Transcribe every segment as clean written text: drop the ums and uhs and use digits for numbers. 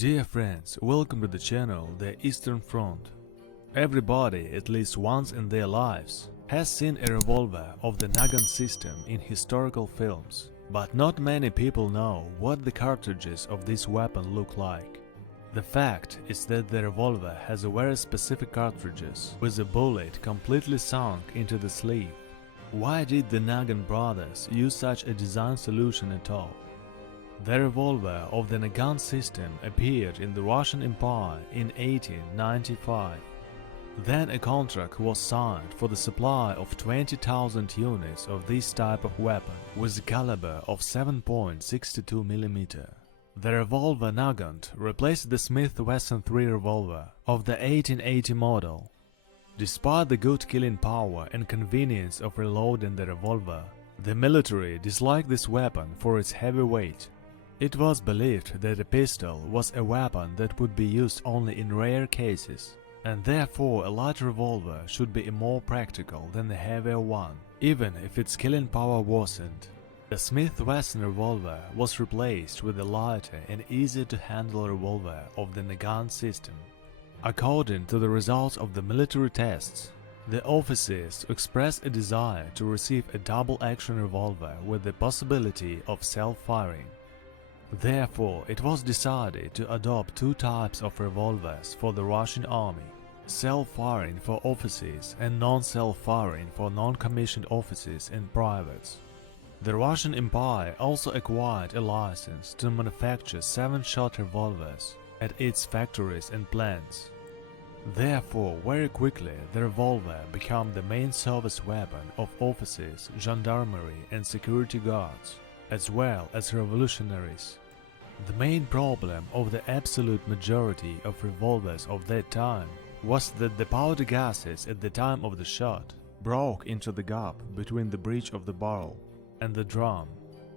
Dear friends, welcome to the channel The Eastern Front. Everybody, at least once in their lives, has seen a revolver of the Nagant system in historical films, but not many people know what the cartridges of this weapon look like. The fact is that the revolver has a very specific cartridges with a bullet completely sunk into the sleeve. Why did the Nagant brothers use such a design solution at all? The revolver of the Nagant system appeared in the Russian Empire in 1895. Then a contract was signed for the supply of 20,000 units of this type of weapon with a caliber of 7.62 mm. The revolver Nagant replaced the Smith Wesson .3 revolver of the 1880 model. Despite the good killing power and convenience of reloading the revolver, the military disliked this weapon for its heavy weight. It was believed that a pistol was a weapon that would be used only in rare cases, and therefore a light revolver should be more practical than a heavier one, even if its killing power wasn't. The Smith Wesson revolver was replaced with a lighter and easier to handle revolver of the Nagant system. According to the results of the military tests, the officers expressed a desire to receive a double-action revolver with the possibility of self-firing. Therefore, it was decided to adopt two types of revolvers for the Russian army: self-firing for officers and non-self-firing for non-commissioned officers and privates. The Russian Empire also acquired a license to manufacture 7-shot revolvers at its factories and plants. Therefore, very quickly the revolver became the main service weapon of officers, gendarmerie and security guards, as well as revolutionaries. The main problem of the absolute majority of revolvers of that time was that the powder gases at the time of the shot broke into the gap between the breech of the barrel and the drum.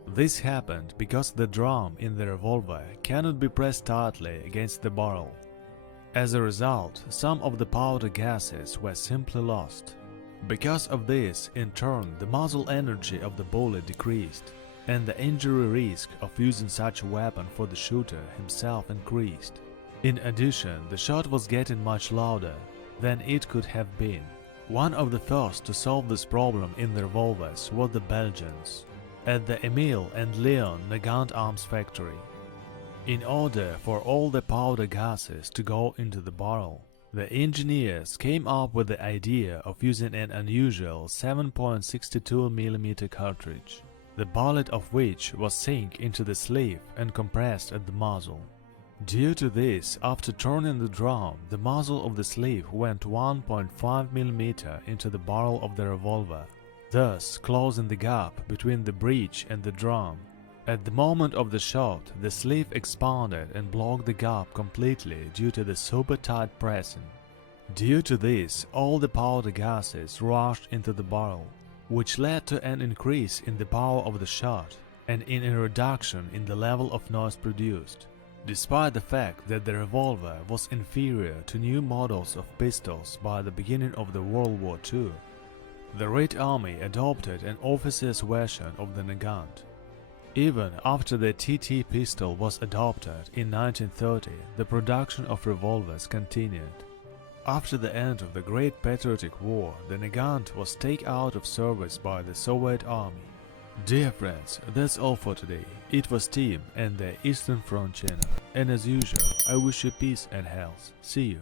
This happened because the drum in the revolver cannot be pressed tightly against the barrel. As a result, some of the powder gases were simply lost. Because of this, in turn, the muzzle energy of the bullet decreased, and the injury risk of using such a weapon for the shooter himself increased. In addition, the shot was getting much louder than it could have been. One of the first to solve this problem in the revolvers was the Belgians, at the Emile and Leon Nagant Arms Factory. In order for all the powder gases to go into the barrel, the engineers came up with the idea of using an unusual 7.62 mm cartridge, the bullet of which was sunk into the sleeve and compressed at the muzzle. Due to this, after turning the drum, the muzzle of the sleeve went 1.5 mm into the barrel of the revolver, thus closing the gap between the breech and the drum. At the moment of the shot, the sleeve expanded and blocked the gap completely due to the super tight pressing. Due to this, all the powder gases rushed into the barrel, which led to an increase in the power of the shot and in a reduction in the level of noise produced. Despite the fact that the revolver was inferior to new models of pistols by the beginning of the World War II, the Red Army adopted an officer's version of the Nagant. Even after the TT pistol was adopted in 1930, the production of revolvers continued. After the end of the Great Patriotic War, the Nagant was taken out of service by the Soviet Army. Dear friends, that's all for today. It was Tim and the Eastern Front channel, and as usual, I wish you peace and health. See you.